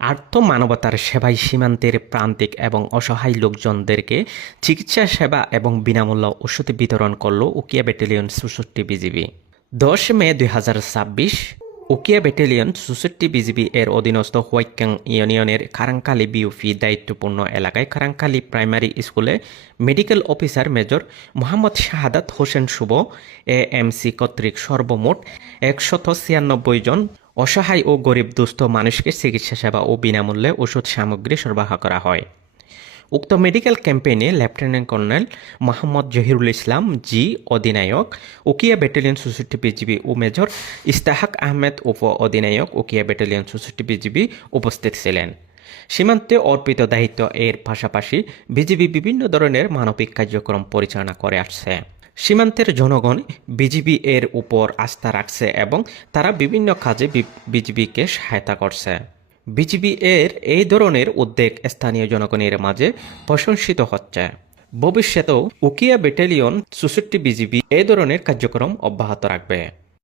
আর্থ-মানবতার সেবায় সীমান্তের প্রান্তিক এবং অসহায় লোকজনদেরকে চিকিৎসা সেবা এবং বিনামূল্য ওষুধ বিতরণ করল উকিয়া ব্যাটালিয়ন ৬৪ বিজিবি। ১০ মে ২০২৬ উকিয়া ব্যাটালিয়ন ৬৪ বিজিবি এর অধীনস্থ হোয়াইক্যাং ইউনিয়নের খারাংখালী বিউপি দায়িত্বপূর্ণ এলাকায় খারাংখালী প্রাইমারি স্কুলে medical officer major Mohammad Shahadat Hossain শুভ এএমসি কর্তৃক সর্বমোট ১৯৬ জন অসহায় ও গরিব দুস্থ মানুষকে চিকিৎসা সেবা ও বিনামূল্যে ওষুধ সামগ্রী সরবরাহ করা হয়। উক্ত মেডিকেল ক্যাম্পেইনে লেফটেন্যান্ট কর্নেল মোহাম্মদ জহিরুল ইসলাম জি অধিনায়ক উকিয়া ব্যাটালিয়ন ৬৪ বিজিবি ও মেজর ইস্তাহাক আহমেদ উপ অধিনায়ক উকিয়া ব্যাটালিয়ন ৬৪ বিজিবি উপস্থিত ছিলেন। সীমান্তে অর্পিত দায়িত্ব এর পাশাপাশি বিজিবি বিভিন্ন ধরনের মানবিক কার্যক্রম পরিচালনা করে আসছে। সীমান্তের জনগণ বিজিবি এর উপর আস্থা রাখছে এবং তারা বিভিন্ন কাজে বিজিবিকে সহায়তা করছে। বিজিবি এর এই ধরনের উদ্যোগ স্থানীয় জনগণের মাঝে প্রশংসিত হচ্ছে। ভবিষ্যতেও উকিয়া ব্যাটালিয়ন ৬৪ বিজিবি এই ধরনের কার্যক্রম অব্যাহত রাখবে।